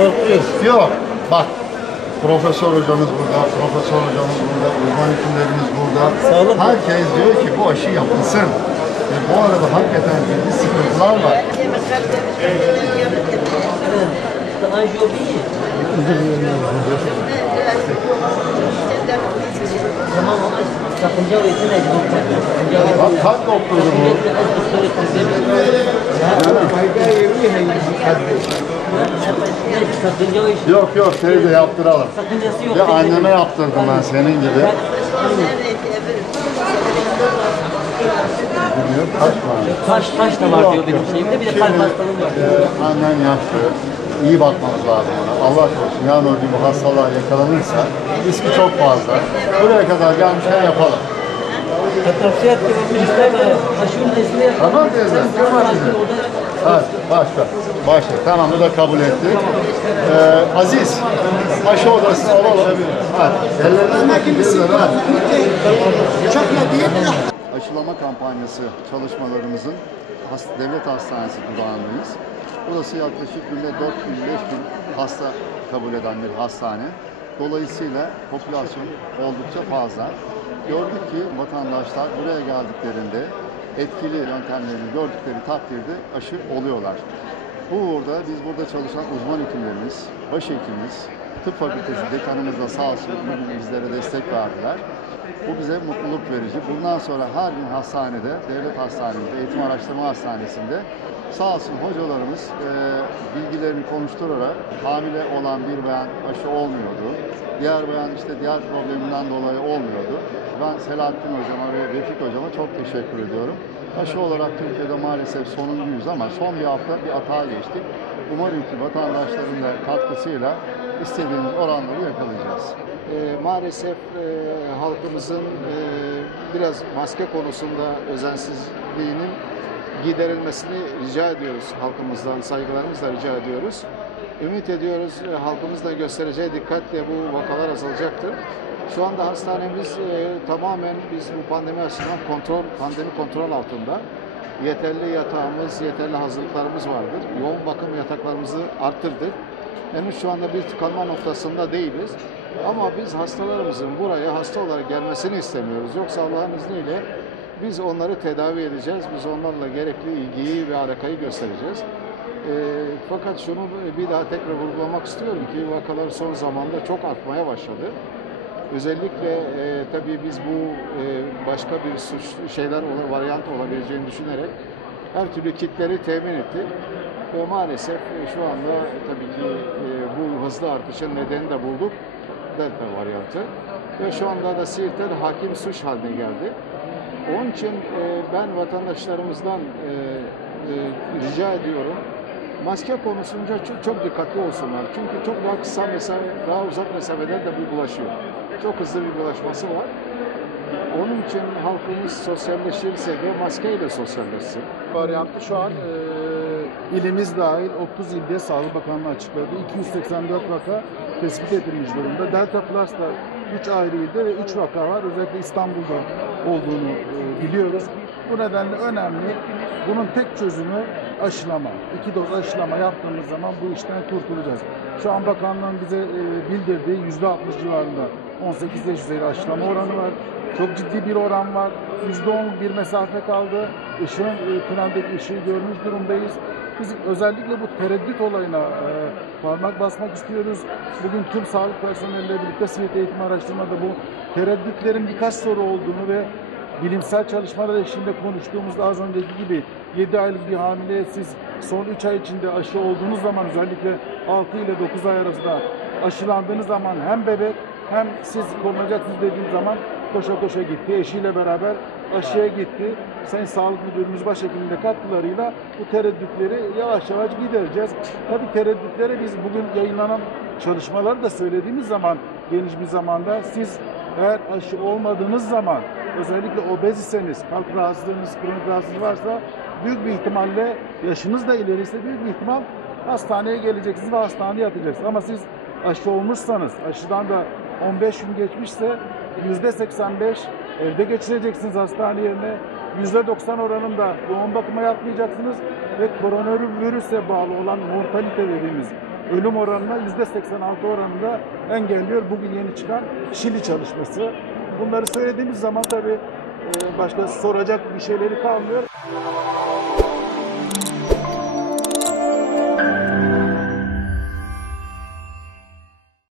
Korkuyor. Yok. Bak. Profesör hocamız burada, profesör hocamız burada, uzman hekimlerimiz burada. Sağ olun. Herkes diyor ki bu aşı yapılsın. Bu arada hakikaten ciddi sıkıntılar var. Tamam ama sakınca o yüzden Bak kalp doktoru bu. Sakınca o işin. Yok yok teyze yaptıralım. Sakıncası yok. Ya anneme yaptırdım ben senin gibi. Biliyor Taş da var diyor benim şeyimde. Bir de kalp hastalığım var. Annen yaşlı. İyi bakmamız lazım ona. Allah korusun yarın öbür gün bu hastalığa yakalanırsa riski çok fazla. Buraya kadar gelmişken yapalım. Tavsiye ettiğim ister de aşırı testini yapalım. Tamam teyze. Hadi başla. Başla. Tamam bu da kabul etti. Aziz. Aşı odasını alalım. Hadi. Ellerine teyze. Hadi. Aşılama kampanyası çalışmalarımızın devlet hastanesi durağındayız. Burası yaklaşık günde 4 bin, 5 bin hasta kabul eden bir hastane. Dolayısıyla popülasyon oldukça fazla. Gördük ki vatandaşlar buraya geldiklerinde etkili yöntemlerini gördükleri takdirde aşı oluyorlar. Bu uğurda biz burada çalışan uzman hekimlerimiz, başhekimimiz, tıp fakültesi dekanımızla sağ olsun bizlere destek verdiler. Bu bize mutluluk verici. Bundan sonra her gün hastanede, devlet hastanemizde, eğitim araştırma hastanesinde sağ olsun hocalarımız bilgilerini konuşturarak hamile olan bir bayan aşı olmuyordu. Diğer bayan diğer probleminden dolayı olmuyordu. Ben Selahattin hocama ve Refik hocama çok teşekkür ediyorum. Aşı olarak Türkiye'de maalesef sonuncuyuz ama son bir hafta bir hata geçtik. Umarım ki vatandaşların da katkısıyla istediğimiz oranları yakalayacağız. Maalesef halkımızın biraz maske konusunda özensizliğinin giderilmesini rica ediyoruz halkımızdan, saygılarımızla rica ediyoruz. Ümit ediyoruz halkımız da göstereceği dikkatle bu vakalar azalacaktır. Şu anda hastanemiz tamamen biz bu pandemi açısından pandemi kontrol altında. Yeterli yatağımız, yeterli hazırlıklarımız vardır. Yoğun bakım yataklarımızı arttırdık. Henüz şu anda bir tıkanma noktasında değiliz. Ama biz hastalarımızın buraya hasta olarak gelmesini istemiyoruz. Yoksa Allah'ın izniyle biz onları tedavi edeceğiz. Biz onlarla gerekli ilgiyi ve alakayı göstereceğiz. Fakat şunu bir daha tekrar vurgulamak istiyorum ki vakalar son zamanda çok artmaya başladı. Özellikle tabii biz bu başka bir varyant olabileceğini düşünerek her türlü kitleri temin ettik. Ve maalesef şu anda tabii ki bu hızlı artışın nedenini de bulduk. Delta varyantı. Ve şu anda da Siirt'te de hakim suç haline geldi. Onun için ben vatandaşlarımızdan rica ediyorum. Maske konusunda çok dikkatli olsunlar. Çünkü çok daha kısa mesafe, daha uzak mesafeden de bu bulaşıyor. Çok hızlı bir bulaşması var. Onun için halkımız sosyalleşirse de maskeyle sosyalleşsin. Varyantı şu an ilimiz dahil 30 ilde Sağlık Bakanlığı açıkladı. 284 vaka tespit edilmiş durumda. Delta Plus da 3 ayrı ilde ve 3 vaka var. Özellikle İstanbul'da olduğunu biliyoruz. Bu nedenle önemli. Bunun tek çözümü aşılama. 2 doz aşılama yaptığımız zaman bu işten kurtulacağız. Şu an bakanlığın bize bildirdiği %60 civarında 18 yaş üzeri aşılama oranı var. Çok ciddi bir oran var. %10 bir mesafe kaldı. Tünendeki ışığı görmüş durumdayız. Biz özellikle bu tereddüt olayına parmak basmak istiyoruz. Bugün tüm sağlık personeliyle birlikte Siirt Eğitim Araştırma'da bu tereddütlerin birkaç soru olduğunu ve bilimsel çalışmalar eşliğinde konuştuğumuzda az önceki gibi 7 aylık bir hamileye siz son 3 ay içinde aşı olduğunuz zaman özellikle 6 ile 9 ay arasında aşılandığınız zaman hem bebek hem siz korunacaksınız dediğim zaman koşa koşa gitti. Eşiyle beraber aşıya gitti. Sayın Sağlık Müdürümüz başhekiminin de katkılarıyla bu tereddütleri yavaş yavaş gidereceğiz. Tabii tereddütlere biz bugün yayınlanan çalışmaları da söylediğimiz zaman geniş bir zamanda siz eğer aşı olmadığınız zaman özellikle obez iseniz, kalp rahatsızlığınız, kronik rahatsızlığı varsa büyük bir ihtimalle yaşınız da ileriyse büyük bir ihtimal hastaneye geleceksiniz ve hastaneye yatacaksınız. Ama siz aşı olmuşsanız, aşıdan da 15 gün geçmişse %85 evde geçireceksiniz hastane yerine. %90 oranında yoğun bakıma yatmayacaksınız ve koronavirüse bağlı olan mortalite dediğimiz ölüm oranına %86 oranında engelliyor. Bugün yeni çıkan Şili çalışması. Bunları söylediğimiz zaman tabii başka soracak bir şeyleri kalmıyor.